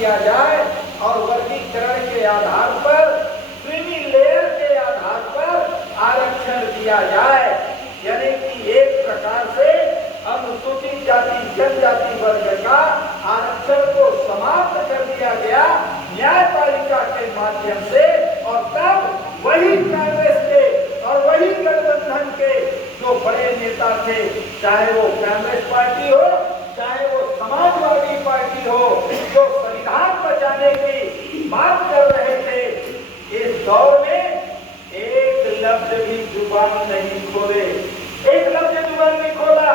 किया जाए और वर्गीकरण के आधार पर, क्रीमी लेयर के आधार पर आरक्षण दिया जाए। यानी कि एक प्रकार से अनुसूचित जाति जनजाति वर्ग का आरक्षण को समाप्त कर दिया गया न्यायपालिका के माध्यम से। और तब वही कांग्रेस के और वही गठबंधन के जो बड़े नेता थे, चाहे वो कांग्रेस पार्टी हो चाहे वो समाजवादी पार्टी हो, जो संविधान बचाने की बात कर रहे थे, इस दौर में एक लफ्ज भी जुबान नहीं खोले, एक लफ्ज जुबान नहीं खोला।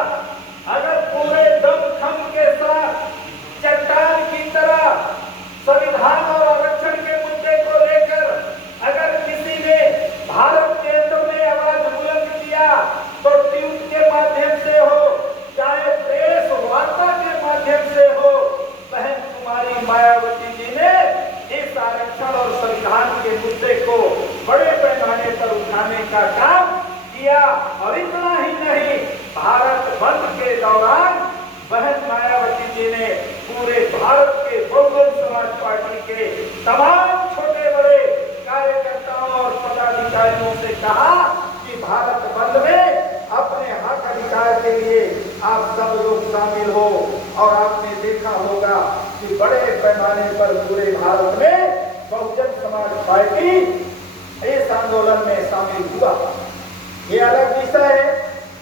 अगर पूरे दमखम के साथ चट्टान की तरह संविधान और आरक्षण के मुद्दे को लेकर अगर किसी ने भारत केंद्र में आवाज बुलंद किया, तो ट्वीट के माध्यम से हो चाहे प्रेस वार्ता के माध्यम से हो, बहन कुमारी मायावती जी ने इस आरक्षण और संविधान के मुद्दे को बड़े पैमाने पर उठाने का काम किया। और इतना ही नहीं, भारत बंद के दौरान बहन मायावती जी ने पूरे भारत के बहुजन समाज पार्टी के तमाम छोटे बड़े कार्यकर्ताओं और पदाधिकारियों से कहा कि भारत बंद में अपने हक अधिकार के लिए आप सब लोग शामिल हो। और आपने देखा होगा कि बड़े पैमाने पर पूरे भारत में बहुजन समाज पार्टी इस आंदोलन में शामिल हुआ। ये अलग विषय है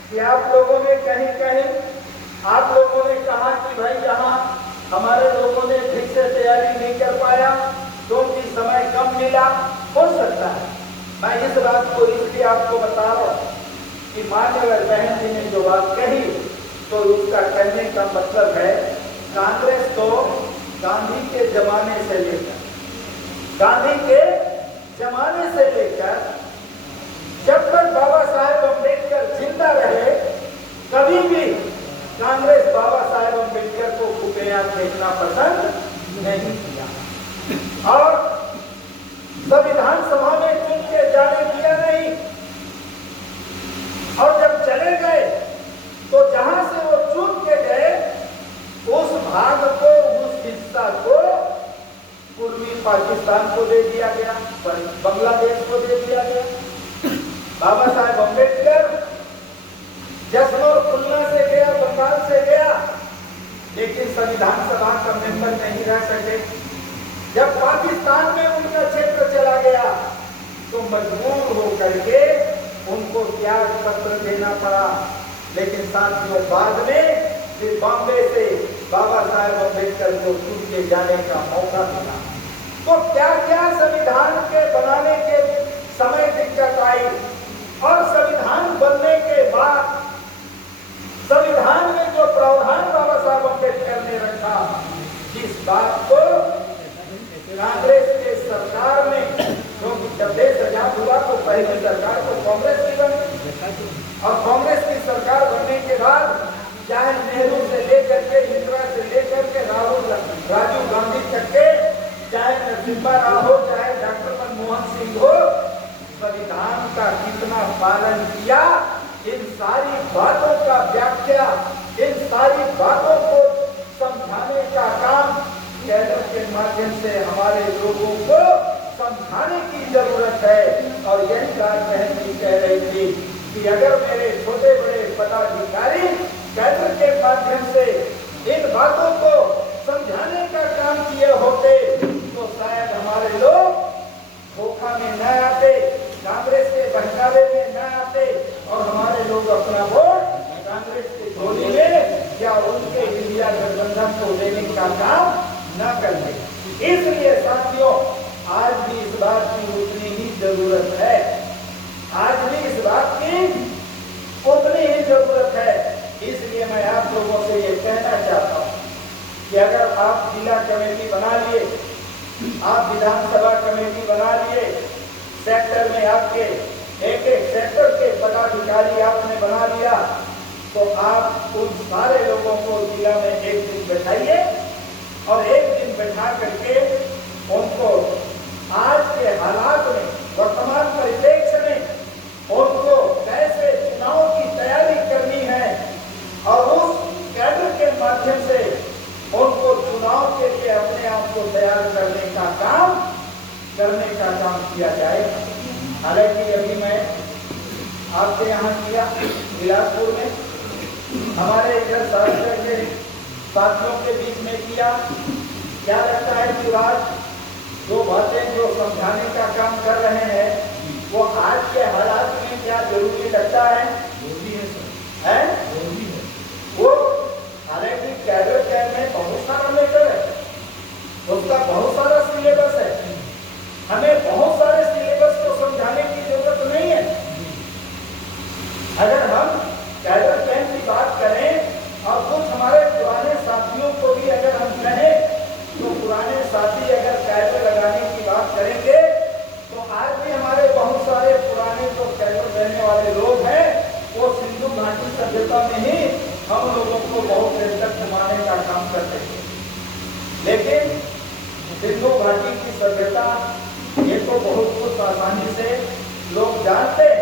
कि आप लोगों ने कहीं कहीं आप लोगों ने कहा कि भाई यहाँ हमारे लोगों ने ठीक से तैयारी नहीं कर पाया क्योंकि समय कम मिला, हो सकता है। मैं इस बात को इसलिए आपको बता रहा हूँ कि मान्यवर बहन जी ने जो बात कही, तो उसका कहने का मतलब है कांग्रेस तो गांधी के जमाने से लेकर जब तक बाबा साहेब अम्बेडकर जिंदा रहे, कभी भी कांग्रेस बाबा साहेब अम्बेडकर को खुफिया देखना पसंद नहीं किया और संविधान सभा में चुन के जाने दिया नहीं। और जब चले गए तो जहां से वो चुन के गए, उस भाग को, उस हिस्सा को पूर्वी पाकिस्तान को दे दिया गया, बांग्लादेश को दे दिया गया। बाबा साहेब अम्बेडकर जश्न और खुलना से गया, बंगाल से गया, लेकिन संविधान सभा का मेंबर नहीं रह सके। जब पाकिस्तान में उनका क्षेत्र चला गया तो मजबूर होकर के उनको त्याग पत्र देना पड़ा। लेकिन साथियों, बाद में फिर बॉम्बे से बाबा साहेब अम्बेडकर को चुन के जाने का मौका मिला। तो क्या क्या संविधान के बनाने के समय दिक्कत आई और संविधान बनने के बाद संविधान में जो प्रावधान बाबा साहब अम्बेडकर ने रखा, जिस बात को कांग्रेस के सरकार ने, क्योंकि जब देश आजाद हुआ तो पहली सरकार तो कांग्रेस की बनी और कांग्रेस की सरकार बनने के बाद चाहे नेहरू से लेकर के, इंदिरा से लेकर के, राजीव गांधी तक के, चाहे नरसिम्हा राव हो, चाहे डॉक्टर मनमोहन सिंह हो, संविधान का कितना पालन किया, इन सारी बातों का व्याख्या, इन सारी बातों को समझाने का काम कैडर के माध्यम से हमारे लोगों को समझाने की जरूरत है। और यही बात बहन जी कह रही थी कि अगर मेरे छोटे बड़े पदाधिकारी कैडर के माध्यम से इन बातों को समझाने का काम किए होते तो शायद हमारे लोग धोखा में न आते, कांग्रेस के बहकावे में न आते और हमारे लोग अपना वोट कांग्रेस के झोली में या उनके इंडिया गठबंधन को देने का काम न करते। इसलिए साथियों, आज भी इस बात की उतनी ही जरूरत है, आज भी इस बात की उतनी ही जरूरत है। इसलिए मैं आप लोगों से ये कहना चाहता हूँ कि अगर आप जिला कमेटी बना लिए, आप विधानसभा कमेटी बना लिए, सेक्टर में आपके एक एक सेक्टर के पदाधिकारी आपने बना लिया, तो आप उन सारे लोगों को जिला में एक दिन बैठाइए और एक दिन बैठा करके उनको आज के हालात में, वर्तमान परिप्रेक्ष्य में उनको कैसे चुनाव की तैयारी करनी है और उस कैडर के माध्यम से उनको चुनाव के लिए अपने आप को को तैयार करने का काम किया जाएगा। हालांकि अभी मैं आपके यहाँ किया बिलासपुर में, हमारे इधर शास्त्र के साथियों के बीच में किया। क्या लगता है कि आज जो बातें जो समझाने का काम कर रहे हैं वो आज के हालात में क्या जरूरी लगता है? जरूरी है सर, है जरूरी है वो। हालांकि कैडर कैड में बहुत सारा मैटर है, उसका बहुत सारा सिलेबस है, हमें बहुत सारे सिलेबस को समझाने की जरूरत नहीं है। अगर हम कैडर कैड की बात करें और कुछ हमारे पुराने साथियों को भी अगर हम कहें तो पुराने साथी अगर कैडर लगाने की बात करेंगे तो आज भी हमारे बहुत सारे पुराने जो कैडर देने वाले लोग हैं वो सिंधु घाटी सभ्यता में ही हम लोगों को बहुत देर तक घुमाने का काम करते थे। लेकिन सिंधु घाटी की सभ्यता ये तो बहुत कुछ आसानी से लोग जानते हैं।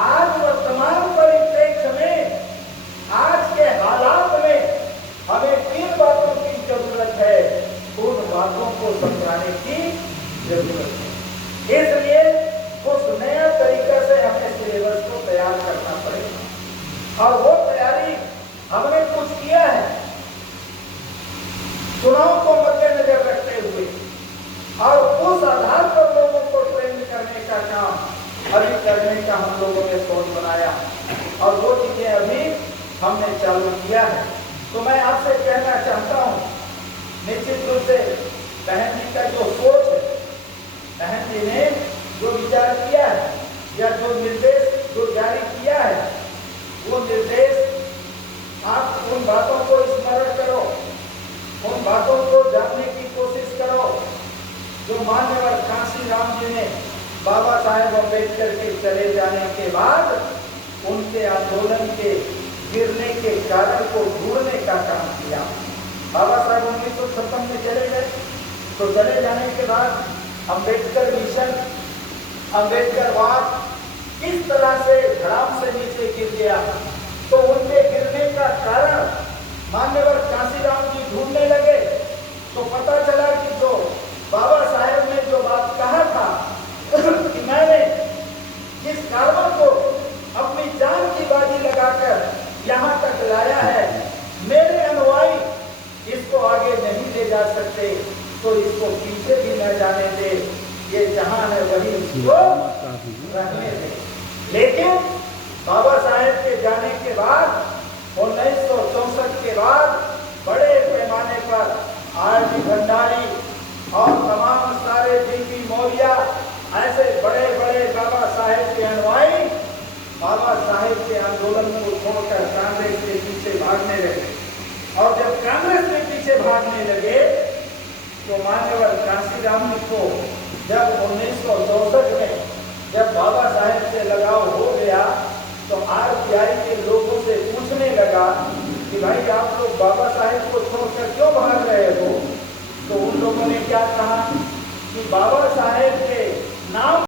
आज वर्तमान परिप्रेक्ष्य में, आज के हालात में हमें किन बातों की जरूरत है, उन बातों को समझाने की जरूरत है। इसलिए कुछ नया तरीका से हमें सिलेबस को तैयार करना पड़ेगा और वो तैयारी हमने कुछ किया है चुनाव को मद्देनजर रखते हुए, और उस आधार पर लोगों को ट्रेन करने का काम अभी करने का हम लोगों ने सोच बनाया और वो चीजें अभी हमने चालू किया है। तो मैं आपसे कहना चाहता हूँ, निश्चित रूप से बहन जी का जो सोच है, बहन जी ने जो विचार किया है या जो निर्देश जो जारी किया है, वो निर्देश आप उन बातों को स्मरण करो, उन बातों को जानने की कोशिश करो जो मान्यवर कांसी राम जी ने बाबा साहेब अम्बेडकर के चले जाने के बाद उनके आंदोलन के गिरने के कारण को ढूंढने का काम किया। बाबा साहेब 1956 में चले गए, तो चले जाने के बाद अम्बेडकर मिशन, अम्बेडकरवाद किस तरह से धड़ाम से नीचे गिर गया, तो उनके गिरने का कारण मान्यवर कांसीराम जी ढूंढने लगे। तो पता चला कि जो बाबा साहेब ने जो बात कहा था कि मैंने जिस कार्बन को अपनी जान की बाजी लगाकर यहाँ तक लाया है, मेरे अनुयायी इसको आगे नहीं ले जा सकते, तो इसको पीछे भी न जाने दे, ये जहां है वही इसको रहने दे। लेकिन बाबा साहेब के जाने के बाद 1964 के बाद बड़े पैमाने पर आर.डी. भंडारी और तमाम सारे बीपी मौर्य ऐसे बड़े बड़े बाबा साहेब के अनुयायी बाबा साहेब के आंदोलन को छोड़कर कांग्रेस के पीछे भागने लगे। और जब कांग्रेस के पीछे भागने लगे तो मान्यवर कांसीराम को जब 1964 में जब बाबा साहेब से लगाव हो गया तो आरपीआई के लोगों से पूछने लगा कि भाई आप लोग बाबा साहेब को छोड़कर क्यों भाग रहे हो? तो उन लोगों ने क्या कहा कि बाबा साहेब के नाम